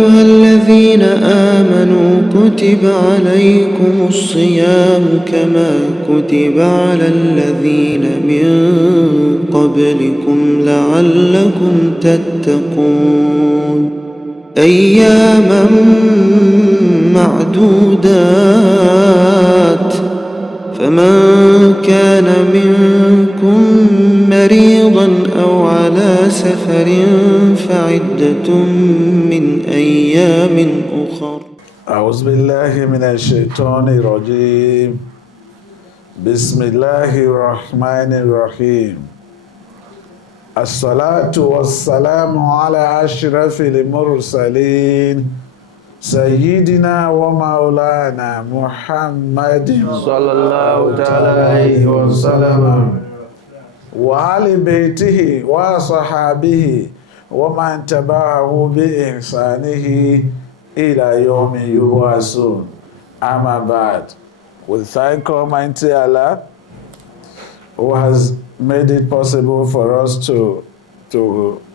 أيها الذين آمنوا كتب عليكم الصيام كما كتب على الذين من قبلكم لعلكم تتقون أياما معدودات فمن كان منكم مريضا أو على سفر فعدة من أيام أخر. أعوذ بالله من الشيطان الرجيم. بسم الله الرحمن الرحيم. الصلاة والسلام على أشرف المرسلين سيدنا ومولانا محمد صلى الله تعالى عليه وسلم وآل بيته وصحابه ومن تبعه بإحسانه إلى يوم يبعثون. Amma ba'd. We thank Almighty Allah who has made it possible for us to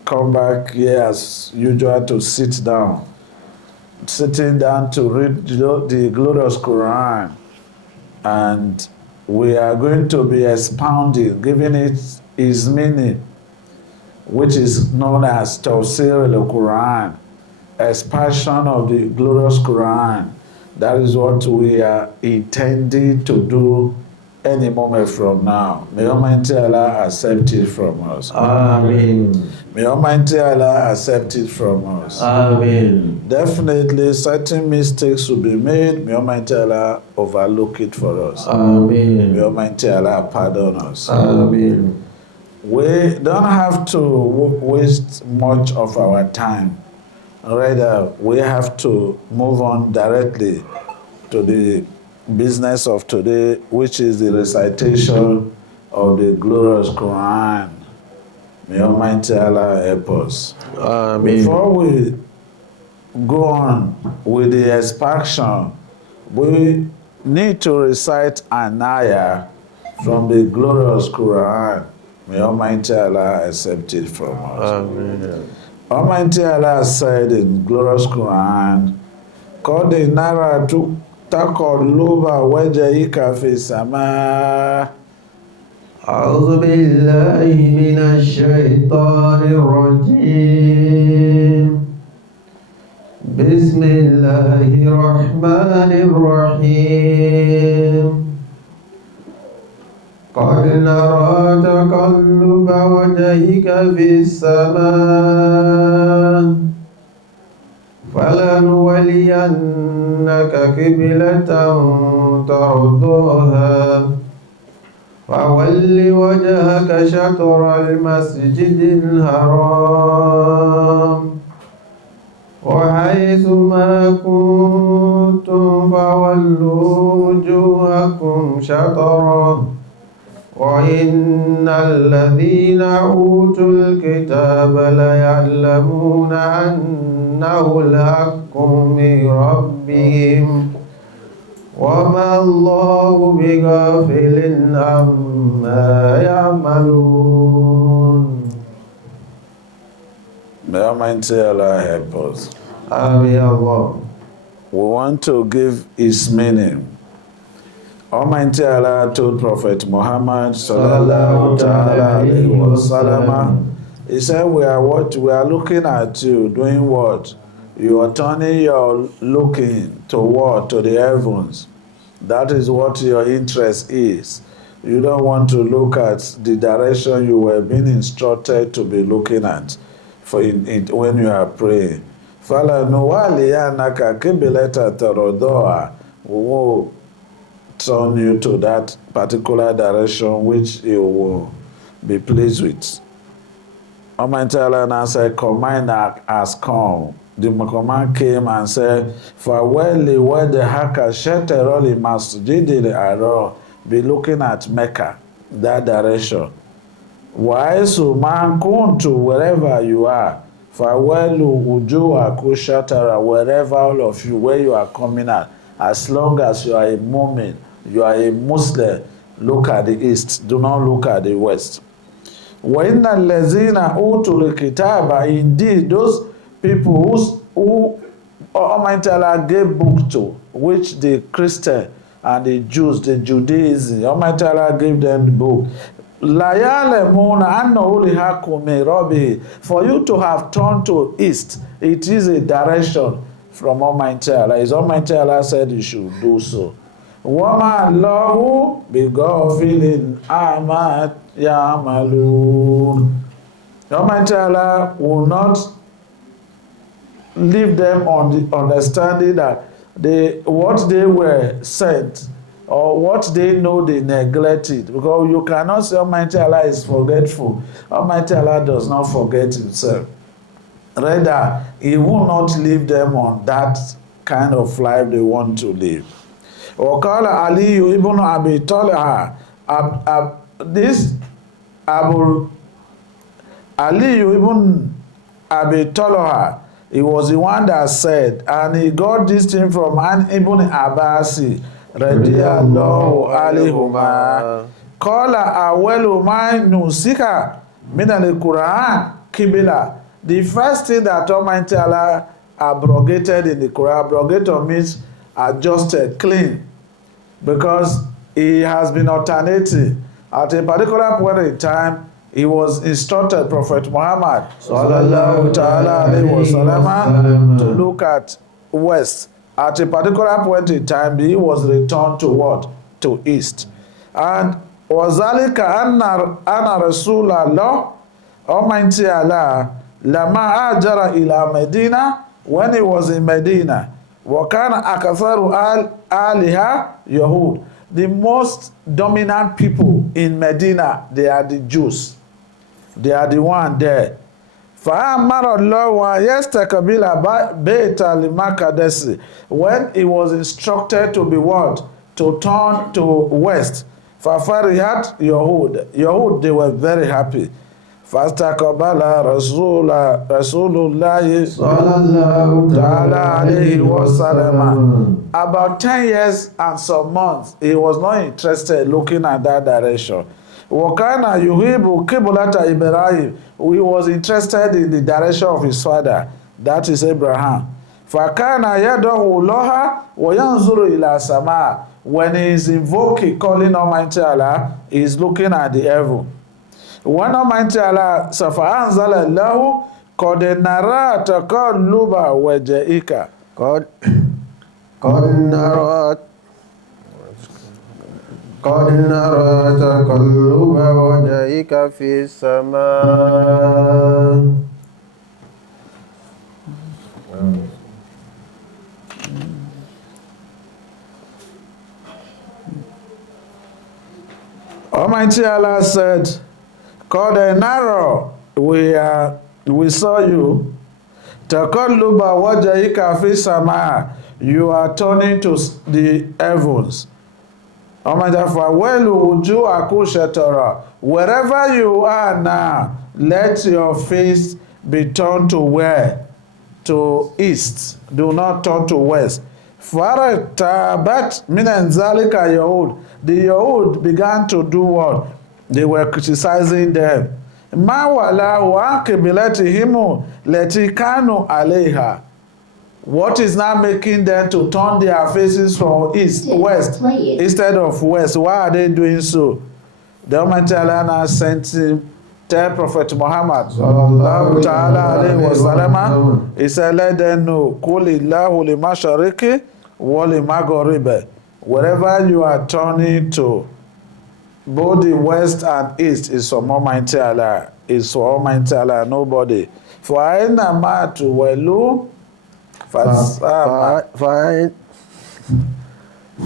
come back here as usual to sit down. Sitting down to read the glorious Quran, and we are going to be expounding, giving it its meaning, which is known as Tafseer al-Quran, expansion of the glorious Quran. That is what we are intending to do any moment from now. May Almighty Allah accept it from us. Amen. May Almighty Allah accept it from us. Amen. Definitely, certain mistakes will be made. May Almighty Allah overlook it for us. Amen. May Almighty Allah pardon us. Amen. We don't have to waste much of our time. Rather, we have to move on directly to the business of today, which is the recitation of the glorious Quran. May Almighty Allah help us. Amen. Before we go on with the expansion, we need to recite an ayah from the glorious Quran. May Almighty Allah accept it from us. Amen. Almighty Allah said in glorious Quran, "Qad nara taqalluba wajhika fi sama." أعوذ بالله من الشيطان الرجيم. بسم الله الرحمن الرحيم. قد نرى تقلب وجهك في السماء فلنولينك قبلة ترضاها فول وجهك شطر المسجد الحرام وحيث ما كنتم فولوا وجوهكم شطره وإن الذين أوتوا الكتاب ليعلمون أنه الحق من ربهم وما الله بغافل عما يعملون. May Almighty Allah help us. Amen. Allah. We want to give its meaning. Almighty Allah told Prophet Muhammad sallallahu alaihi wasallam, he said, we are looking at you doing what? You are turning your looking toward to the heavens. That is what your interest is. You don't want to look at the direction you were being instructed to be looking at when you are praying. فَلَنُوَالِيَنَّكَ قِبْلَةً تَرْضَاهَا. We will turn you to that particular direction which you will be pleased with. Almighty Allah now said, command has come. The command came and said, "Fawali wajhaka shatrul masjidil haram." Be looking at Mecca, that direction. Wa'aisu ma kuntu, wherever you are. Fawalu wujuhakum shatra, wherever all of you, where you are coming at. As long as you are a mu'min, you are a Muslim, look at the east. Do not look at the west. وَإِنَّ الَّذِينَ أُوتُوا الْكِتَابَ, indeed those people who Almighty Allah gave book to, which the Christian and the Jews, the Judaism, Almighty Allah gave them the book. For you to have turned to east, it is a direction from Almighty Allah. His Almighty Allah said you should do so. Wama Allahu bighafilin amma ya'malun. Almighty Allah will not leave them on the understanding that what they were sent or what they know they neglected, because you cannot say Almighty Allah is forgetful. Almighty Allah does not forget himself. Rather, he will not leave them on that kind of life they want to live. وقال علي ibn Abi Talha, this Abu Ali ibn Abi Talha, he was the one that said, and he got this thing from an Ibn Abbasi radiyallahu anhuma. Qala awwalu ma nusika min al-Quran qibla. The first thing that Almighty Allah abrogated in the Quran, abrogated means adjusted, clean, because he has been alternating. At a particular point in time, he was instructed, Prophet Muhammad sallallahu ta'ala alayhi wa sallam, to look at west. At a particular point in time, he was returned to what? To east. And wazalika anna Rasulallah, Almighty Allah, lama ajara ila Medina, when he was in Medina, wakana akatharu aliha Yahud. The most dominant people in Medina, they are the Jews. They are the one there. When he was instructed to be what? To turn to west. Fafarihat Yahud, they were very happy. Fastakabala Rasulullah sallallahu ta'ala alayhi wa sallam. About 10 years and some months, he was not interested looking at that direction. Wakana yuhibu kiblata Ibrahim. He was interested in the direction of his father, that is Abraham. Fakana yadahu loha wa yanzuru ila sama. When he is invoking, calling Almighty Allah, he is looking at the heaven. When Almighty Allah safanzala lahu qad nara taqalluba wajhika. قد نرى تقلب وجهك في السماء. Almighty Allah said, "Qad nara, we saw you. Taqalluba wajhika fi sama. You are turning to the heavens. Wherever you are now, let your face be turned to where? To east. Do not turn to west. The Yahud began to do what? They were criticizing them. What is now making them to turn their faces from west instead of west? Why are they doing so? The Almighty Allah now sent him, tell Prophet Muhammad sallallahu ta'ala alayhi wa sallam, he said, let them know, kulillahu limashariki wa limagharibi. Wherever you are turning to, both the west and east is from Almighty Allah. Is for Almighty Allah, nobody. For aina ma tuwallu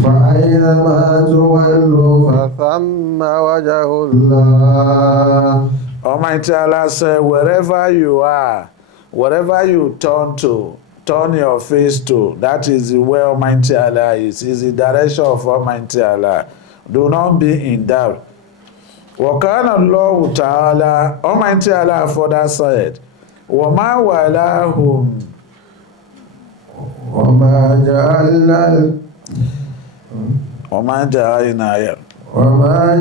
فأينما تولوا فثم وجه الله. Almighty Allah said, wherever you are, wherever you turn to, turn your face to, that is where Almighty Allah is the direction of Almighty Allah. Do not be in doubt. وَكَانَ اللَّهُ تَعَالَى, Almighty Allah further said, وَمَا وَلَاهُمْ وَمَا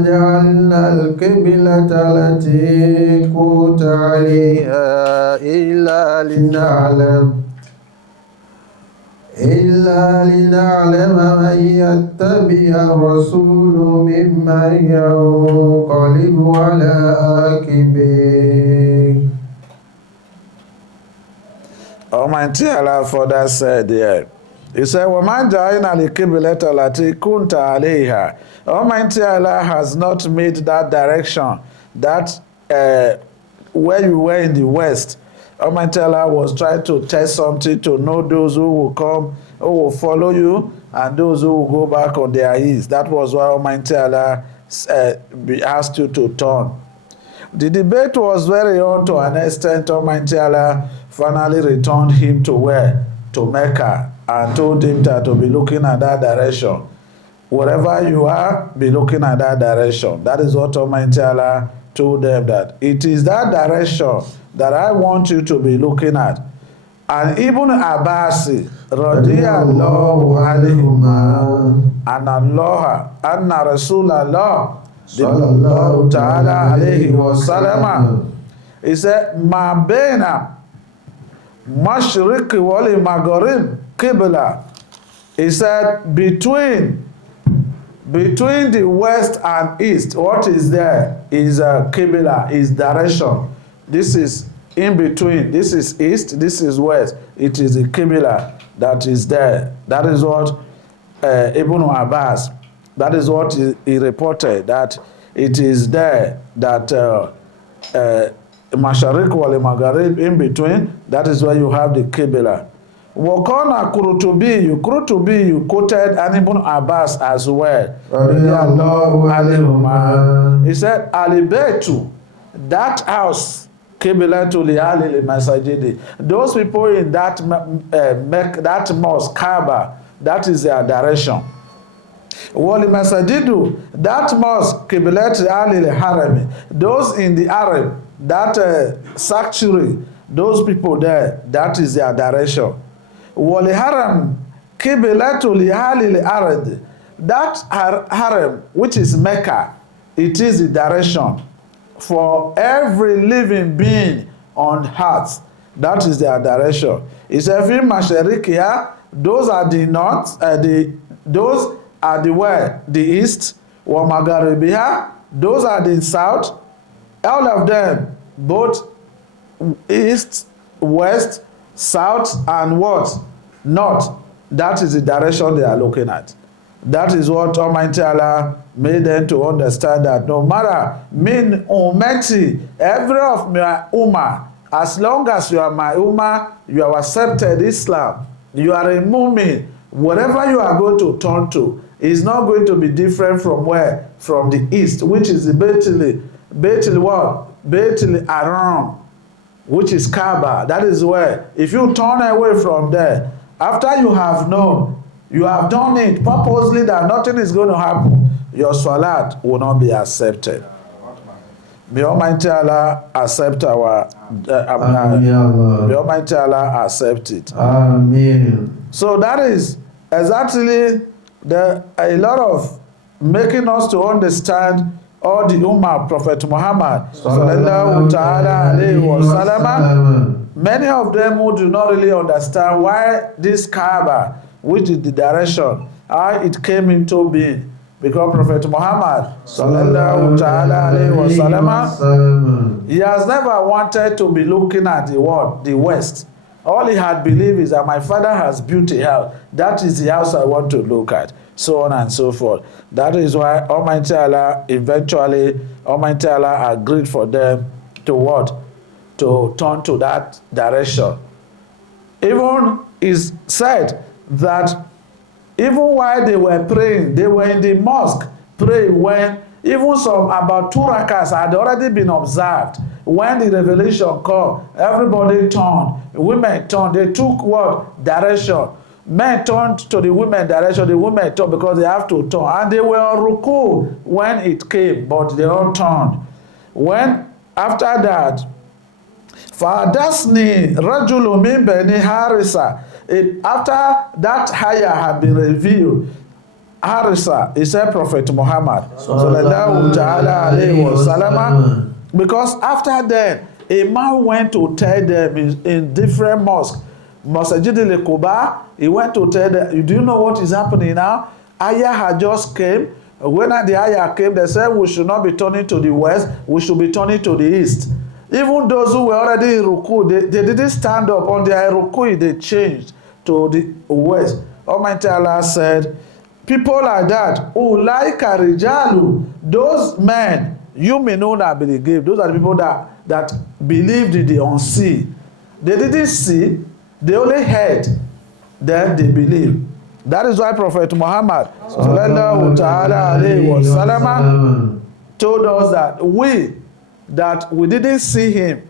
جعلنا القبلة التي كنت عليها إلا لنعلم إلا لنعلم من يتبع الرسول ممن ينقلب على عاقبيه. Almighty Allah further said here, He said, وَمَا جَعَلْنَا الْقِبْلَةَ الَّتِي كُنْتَ عَلَيْهَا. Almighty Allah has not made that direction, that where you were in the west. Almighty Allah was trying to test something to know those who will come, who will follow you, and those who will go back on their heels. That was why Almighty Allah asked you to turn. The debate was very on to an extent. Almighty Allah finally returned him to where? To Mecca, and told him that to be looking at that direction. Wherever you are, be looking at that direction. That is what Almighty Allah told them, that it is that direction that I want you to be looking at. And Ibn Abbas radiyallahu anhuma and Allah anna Rasulallah sallallahu ta'ala alayhi wa sallam, he said, ma baina mashriq wal maghrib qibla. He said, between the west and east, what is there is a qibla, is direction. This is in between. This is east, this is west. It is a qibla that is there. That is what Ibn Abbas, that is what he reported, that it is there, that Mashariq wal Magharib, in between, that is where you have the qibla. Wakana Kurutubi, you quoted an Ibn Abbas as well. He said, Alibetu, that house, Qibla li ahli masajidi. Those people in that that mosque, Kaaba, that is their direction. Wali masajidu, that mosque, Qibla li ahli harami. Those in the Arab, that sanctuary, those people there, that is their direction. Wali haram, Qibla li ahli arad. That harem, which is Mecca, it is the direction for every living being on earth. That is their direction. It's every masharikia, those are the north, those are the where? The east, wa magharibiha, those are the south. All of them, both east, west, south, and what? North. That is the direction they are looking at. That is what Almighty Allah made them to understand, that no matter min ummati, every of my ummah, as long as you are my ummah, you have accepted Islam, you are a mu'min, whatever you are going to turn to is not going to be different from where? From the east, which is the Baitul what? Baitul Aram, which is Kaaba. That is where, if you turn away from there, after you have known, you have done it purposely that nothing is going to happen, your salat will not be accepted. May Almighty Allah accept our may Almighty Allah accept it. Amen. So that is exactly a lot of making us to understand all the Ummah of Prophet Muhammad sallallahu ta'ala alayhi wa sallam. Many of them who do not really understand why this Kaaba, which is the direction, how it came into being. Because Prophet Muhammad sallallahu ta'ala alayhi wa sallam, he has never wanted to be looking at the world, the west. All he had believed is that my father has built a house. That is the house I want to look at. So on and so forth. That is why Almighty Allah, eventually, Almighty Allah agreed for them to what? To turn to that direction. Even is said that even while they were praying, they were in the mosque praying, when even some about 2 rakahs had already been observed. When the revelation came, everybody turned, women turned, they took what? Direction. Men turned to the women direction, the women turned because they have to turn. And they were on ruku when it came, but they all turned. When, after that, Fadasni Rajulu min Bani Harisa, after that haya had been revealed, Harisa, he said Prophet Muhammad sallallahu ta'ala alayhi wa sallam, because after that, a man went to tell them in different mosques Masajid al-Quba, he went to tell them, do you know what is happening now? Ayah had just came. When the ayah came, they said we should not be turning to the west, we should be turning to the east. Even those who were already in Ruku, they didn't stand up. On their Ruku, they changed to the west. Almighty Allah said, people like that, Ulaika rijalu, those men, you may know that believe. Those are the people that believed in the unseen. They didn't see, they only heard, then they believed. That is why Prophet Muhammad sallallahu ta'ala alayhi wa sallam told us that we didn't see him,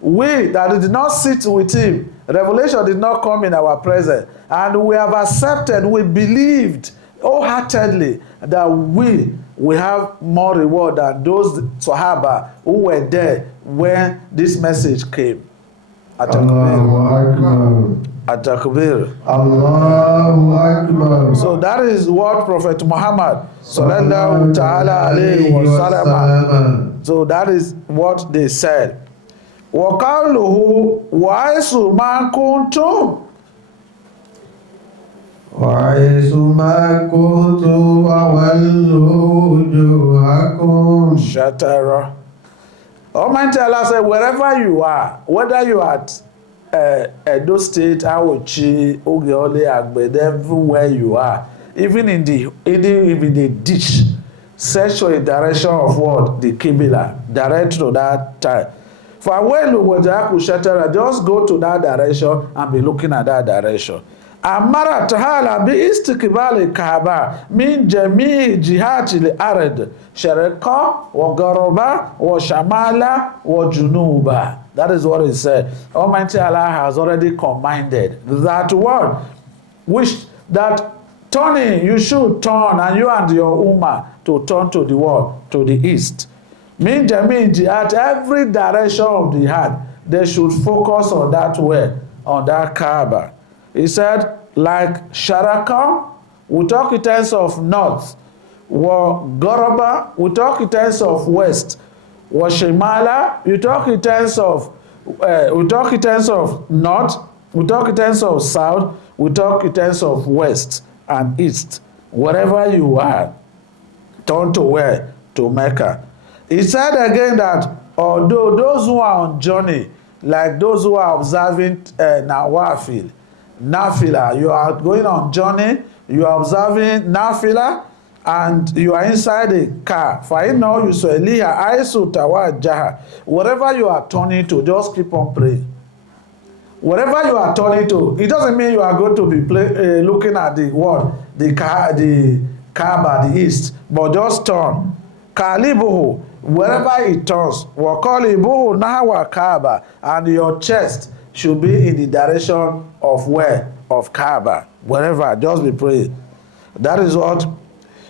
we that did not sit with him, revelation did not come in our presence, and we have accepted, we believed wholeheartedly that we have more reward than those Sahaba who were there when this message came. At-takbir. Allahu Akbar. So that is what Prophet Muhammad sallallahu ta'ala alayhi wa sallam. So that is what they said. Wa qawluhu wa aisu ma kuntum. Wa aisu ma kuntum fawallu wujuhakum Shatara. Almighty Allah said, wherever you are, whether you are at Edo State, Aochi, Ogeole, Agbede, everywhere you are, even in the ditch, search for a direction of what? The Qibla, direct to that time. For Awelu Wajaku Shatara, just go to that direction and be looking at that direction. Amara tahala bi istikbali Kaaba min jami'i jihati al-ard sharqa wa gharaba wa shamala wa junuba. That is what he said. Almighty Allah has already commanded that word, that turning, you should turn, and you and your ummah to turn to the world, to the east. Min jami'i jihad, every direction of the jihad, they should focus on that way, on that Kaaba. He said, like Sharaka, we talk in terms of north. Wa Goroba, we talk in terms of west. Wa Shemala, we talk in terms of north. We talk in terms of south. We talk in terms of west and east. Wherever you are, turn to where? To Mecca. He said again that although those who are on journey, like those who are observing Nawafil, Nafila, you are going on journey, you are observing Nafila, and you are inside a car. Fa'innahu yusalliha aisu tawajjaha. Whatever you are turning to, just keep on praying. Whatever you are turning to, it doesn't mean you are going to be looking at the what, the Kaaba, the east, but just turn. Kalibuhu, wherever it turns, wa qalibuhu nahwa Kaaba, and your chest should be in the direction of where? Of Kaaba. Wherever, just be praying. That is what.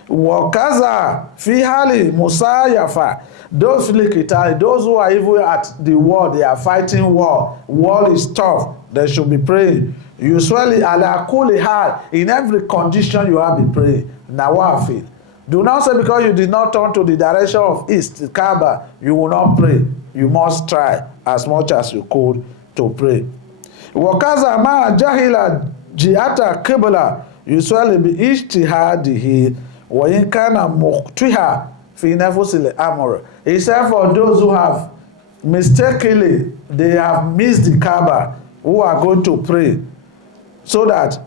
Wakaza fi hali musayafa. Those who are even at the war, they are fighting war. War is tough. They should be praying. Usually, ala kulli hal, in every condition you have be praying. Nawafil. Do not say because you did not turn to the direction of east, the Kaaba, you will not pray. You must try as much as you could to pray. Wakaza ma jahila jihata qibla usually bi ijtihadihi wa in kana muqtiha fi nafsil amr. He said for those who have mistakenly, they have missed the Kaaba, who are going to pray, so that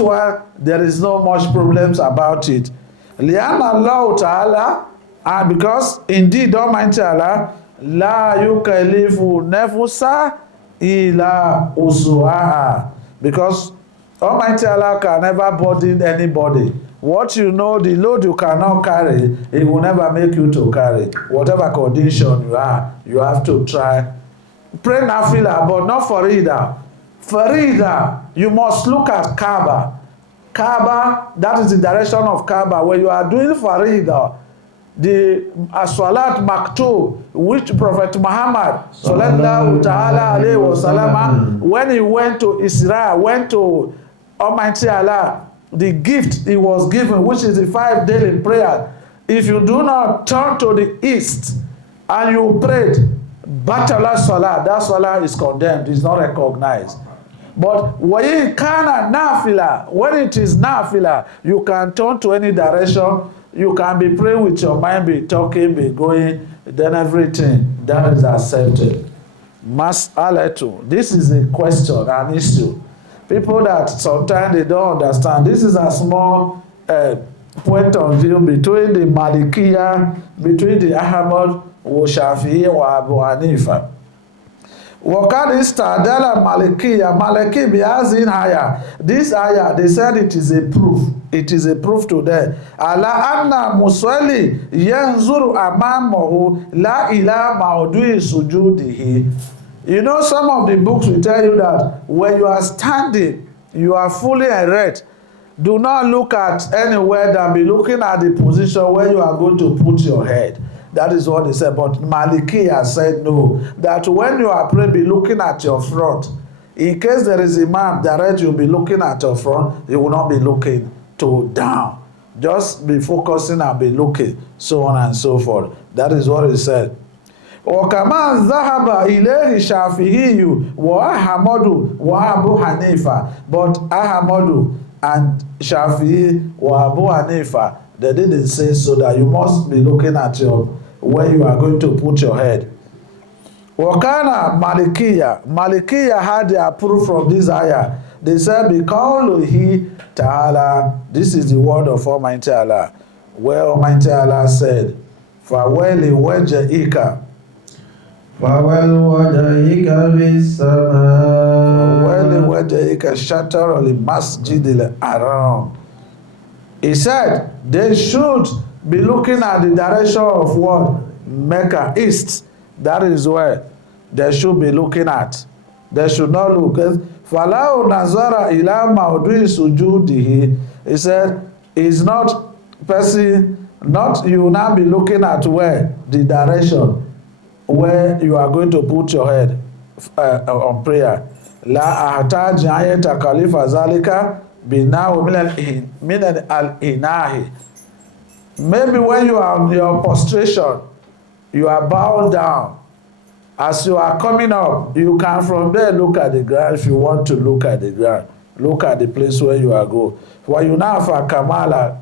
one there is no much problems about it. Li'anna Allah Ta'ala, and because indeed Almighty Allah la yukallifu nafsa illa usuha, because Almighty Allah can never burden anybody. What you know, the load you cannot carry, it will never make you to carry. Whatever condition you are, you have to try. Pray nafila, but not farida. Farida, you must look at Kaaba. Kaaba, that is the direction of Kaaba. When you are doing farida, the Salat Maktub, which Prophet Muhammad sallallahu ta'ala alayhi wa sallam, when he went to Israel, went to Almighty Allah, the gift he was given, which is the 5 daily prayer. If you do not turn to the east and you prayed, Batala Salah, that Salah is condemned, is not recognized. But when it is nafila, you can turn to any direction. You can be praying with your mind, be talking, be going, then everything. That is accepted. Mas'alatu. This is a question, an issue. People that sometimes they don't understand. This is a small point of view between the Malikiya, between the Ahmad, wa Shafi'i, wa Abu Hanifa. Wakad istadala Malikiya, Maliki biazin haya. This ayah, they said it is a proof. It is a proof to them. Ala anna muswali yanzuru amamahu la ila maudui sujudihi. You know, some of the books will tell you that when you are standing, you are fully erect. Do not look at anywhere than be looking at the position where you are going to put your head. That is what they said. But Maliki has said no. That when you are praying, be looking at your front. In case there is imam direct, you'll be looking at your front. You will not be looking to down. Just be focusing and be looking, so on and so forth. That is what he said. وكما ذهب إليه الشافعي وأحمد وأبو حنيفة. But Ahmadu and Shafi'i or Abu Hanifa, they didn't say so, that you must be looking at your where you are going to put your head. Wakana Malikiya had the approval from this ayah. They said, because he Ta'ala, this is the word of Almighty Allah, where Almighty Allah said, Faweli wajhika فَوَلْ وَجْهِكَ فِي السَّمَاءِ Faweli wajhika shatar al-masjid al-haram. He said they should be looking at the direction of what? Mecca, east. That is where they should be looking at. They should not look. فَلَوْ نَظَرَ إِلَى مَوْضِعِ سُجُودِهِ. He said, it's not person, not you will not be looking at where? The direction where you are going to put your head on prayer. لَا أَحْتَاجِ أَنْ يَتَكَلِّفَ ذَلِكَ بِنَاءُ مِنَ الْإِنَاهِ. Maybe when you are on your prostration, you are bowed down. As you are coming up, you can from there look at the ground if you want to look at the ground. Look at the place where you are going. For you now for Kamala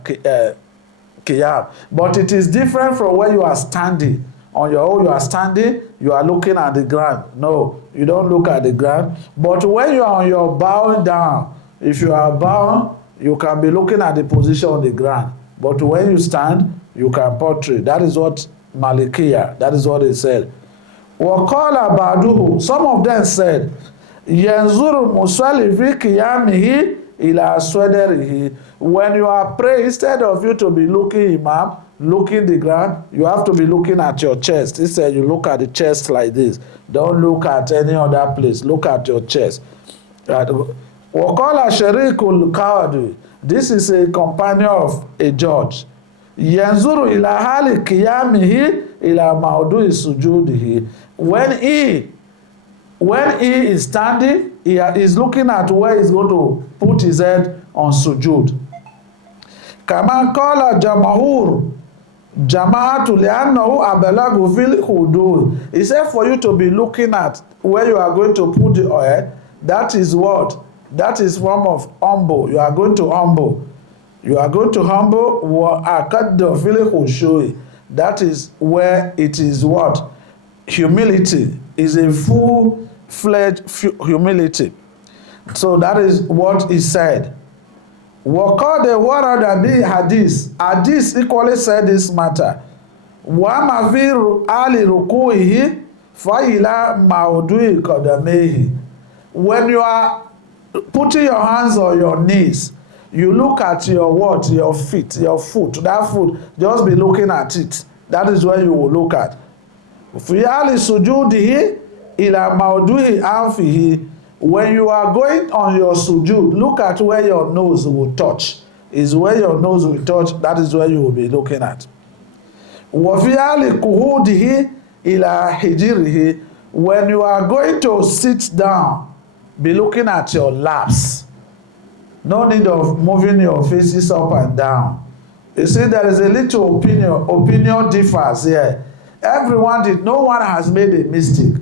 Qiyam. But it is different from where you are standing. On your own, you are standing, you are looking at the ground. No, you don't look at the ground. But when you are on your bowing down, if you are bound, you can be looking at the position on the ground. But when you stand, you can portray. That is what Malikiya, that is what they said. Waqala ba'duhu, some of them said, Yanzuru musalli fi qiyamihi ila sadrihi. When you are praying, instead of you to be looking imam, looking the ground, you have to be looking at your chest. Instead, you look at the chest like this. Don't look at any other place. Look at your chest. Waqala sharikul qadi. This is a companion of a judge. Yanzuru ila hali qiyamihi ila maudu'i sujudihi. When he is standing, he is looking at where he's going to put his head on sujud. Kama qala jama'atu li'annahu ablagu fil hudud. He said for you to be looking at where you are going to put your head, that is what? That is form of humble. You are going to humble. You are going to humble. That is where it is what? Humility is a full-fledged humility. So that is what he said. Hadith equally said this matter. When you are putting your hands on your knees, you look at your what? Your feet, your foot. That foot, just be looking at it. That is where you will look at. When you are going on your sujud, look at where your nose will touch. Is where your nose will touch, that is where you will be looking at. When you are going to sit down, be looking at your laps. No need of moving your faces up and down. You see, there is a little opinion differs here. No one has made a mistake.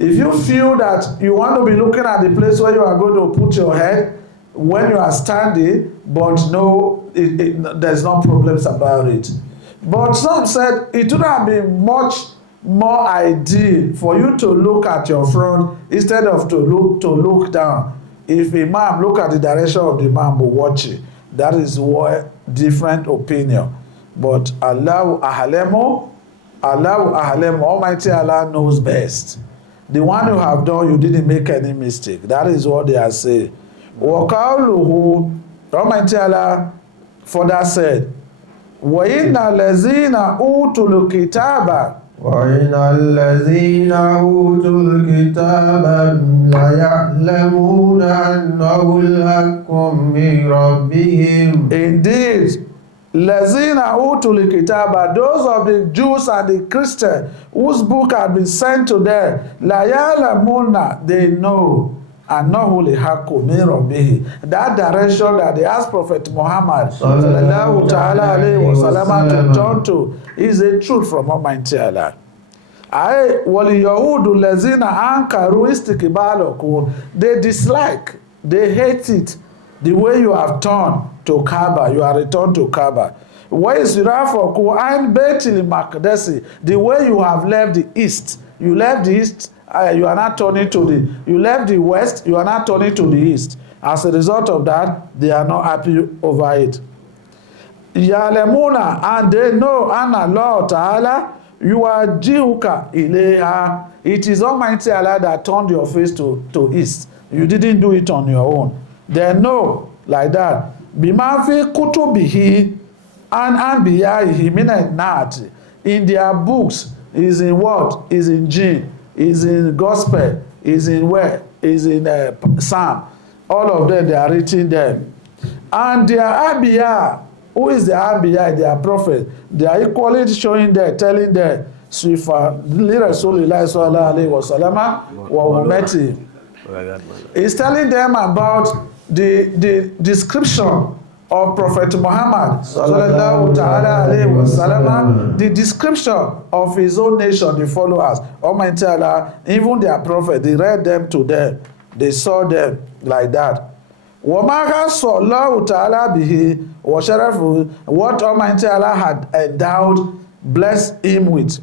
If you feel that you want to be looking at the place where you are going to put your head when you are standing, but no, there's no problems about it. But some said it would have been much more ideal for you to look at your front instead of to look down. If Imam look at the direction of the Imam will watch it. That is what different opinion. But Allahu Ahlemu, Almighty Allah knows best. The one you have done, you didn't make any mistake. That is what they are saying. Waqauluhu, Almighty Allah further said, wa inna lazina utul kitaba وَإِنَ الَّذِينَ أُوتُوا الْكِتَابَ لَيَعْلَمُونَ أَنَّهُ الْحَقُّ مِنْ رَبِّهِمْ. Indeed, lazina utul kitaba, those of the Jews and the Christians whose book had been sent to them, la ya'lamuna, they know, annahu lihaqqu min rabbih, that direction that they asked Prophet Muhammad sallallahu ta'ala alayhi wa sallam to turn to is a truth from Almighty Allah. Wal yahudu lazina ankaru istikbalakum, they dislike, they hate it, the way you have turned to Kaaba, you are returned to Kaaba. Why is Rafaku and Baitul Maqdis, the way you have left the east, you left the east, you are not turning to the, you left the west, you are not turning to the east. As a result of that, they are not happy over it. Yalemuna, and they know, and Allah Ta'ala, you are jihuka ileha. It is Almighty Allah that turned your face to east. You didn't do it on your own. They know like that. Bimafi kutubihi and anbiyaihi minat, in their books, is in what? Is in jinn, is in gospel, is in where? Is in psalm. All of them, they are written them. And their Abiyah, who is the Abiyah? Their prophet. They are equally showing them, telling them, Swifa, Rasulullah sallallahu alayhi wa sallam, wa ummati. He's telling them about the description of Prophet Muhammad sallallahu ta'ala alayhi wa sallam, the description of his own nation, the followers. Almighty Allah, even their prophet, they read them to them. They saw them like that. Wamaka sallallahu ta'ala bihi wa sharafu, what Almighty Allah had endowed, blessed him with.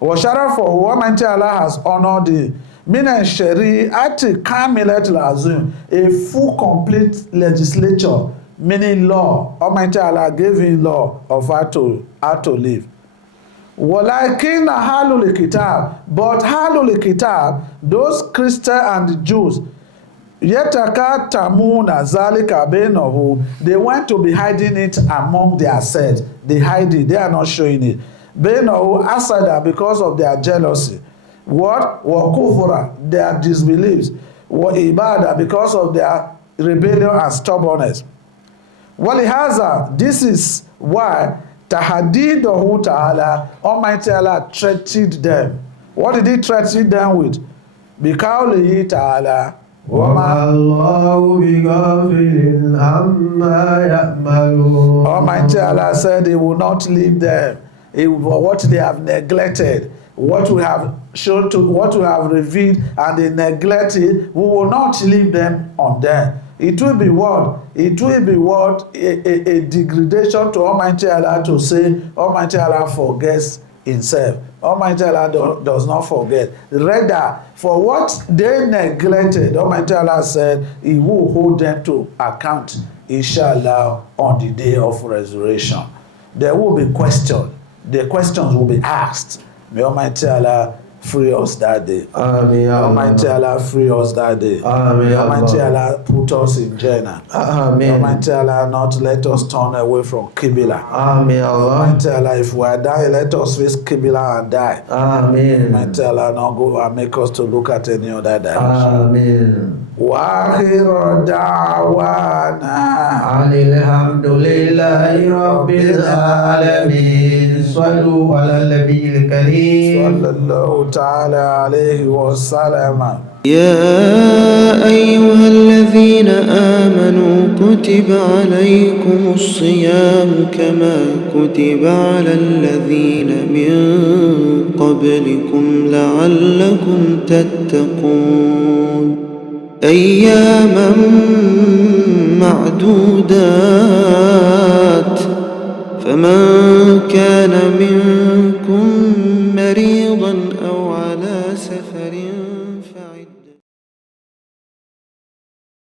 Wa sharafu, Almighty Allah has honored him. Mina shari'ati kamilat lazim, a full complete legislature, meaning law. Almighty Allah gave him law of how to live. Walakin ahlul kitab, but ahlul kitab, those Christians and Jews, yetaka tamuna zalika bainahum, they went to be hiding it among themselves. They hide it, they are not showing it. Bainahu asada, because of their jealousy. What? Wa kufra, their disbeliefs. Wa ibada, because of their rebellion and stubbornness. Walihaza, this is why tahadidahu ta'ala, Almighty Allah threatened them. What did he threaten them with? Bikaulihi ta'ala, وَمَا اللَّهُ بِغَافِلٍ عَمَّا يَعْمَلُونَ. Almighty Allah said he will not leave them. What they have neglected, what we have shown to, what we have revealed, and they neglected, we will not leave them on them. It will be what? It will be what? A degradation to Almighty Allah to say Almighty Allah forgets himself. Almighty Allah does not forget. Rather, for what they neglected, Almighty Allah said he will hold them to account, inshallah, on the day of resurrection. There will be questions. The questions will be asked. May Almighty Allah free us that day. Amen. Almighty Allah free us that day. Amen. Almighty Allah put us in Jannah. Amen. Almighty Allah not let us turn away from Qibla. Amen. Almighty Allah, if we are dying, let us face Qibla and die. Amen. Almighty Allah not go and make us to look at any other direction. Amen. Wa akhiru da'wana alhamdulillahi rabbil alamin. Sallu ala nabiyil kareem. sallallahu ta'ala alayhi wa sallam. يا أيها الذين آمنوا كتب عليكم الصيام كما كتب على الذين من قبلكم لعلكم تتقون أياما معدودات فمن كان منكم مريضا أو على سفر فعدة